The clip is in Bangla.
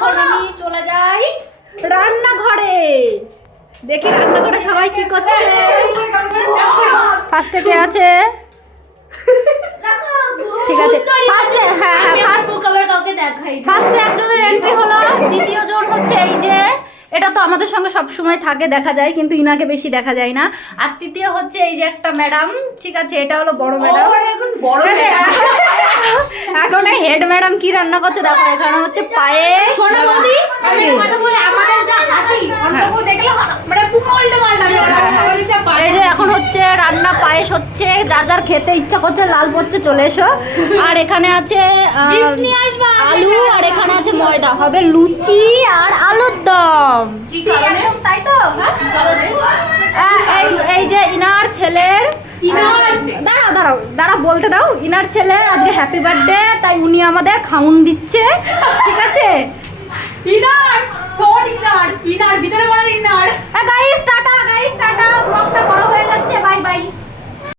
এখন আমি চলে যাই রান্নাঘরে। দেখি রান্নাঘরে সবাই কি করছে। ফার্স্টে কে আছে? ঠিক আছে, ফার্স্টে ফার্স্টে একজনের এন্ট্রি হলো, দ্বিতীয় জন হচ্ছে এই যে, এটা তো আমাদের সঙ্গে সব সময় থাকে, দেখা যায়, কিন্তু ইনাকে বেশি দেখা যায় না। আর তৃতীয় হচ্ছে এই যে একটা ম্যাডাম, ঠিক আছে, এটা হলো বড় ম্যাডাম। এখন এই হেড ম্যাডাম কি রান্না করছে দেখো। এখানে হচ্ছে পায়েস। এই যে এখন হচ্ছে রান্না, পায়েস হচ্ছে, যার যার খেতে ইচ্ছা করছে লাল পড়ছে চলে এসো। আর এখানে আছে আলু, আর এখানে আছে ময়দা, হবে লুচি আর আলুর দম, তাই তো? এই যে ইনার ছেলের, দাঁড়াও বলতে দাও, ইনার ছেলের আজকে হ্যাপি বার্থডে, তাই উনি আমাদের খাউন দিচ্ছে, ঠিক আছে? গাইস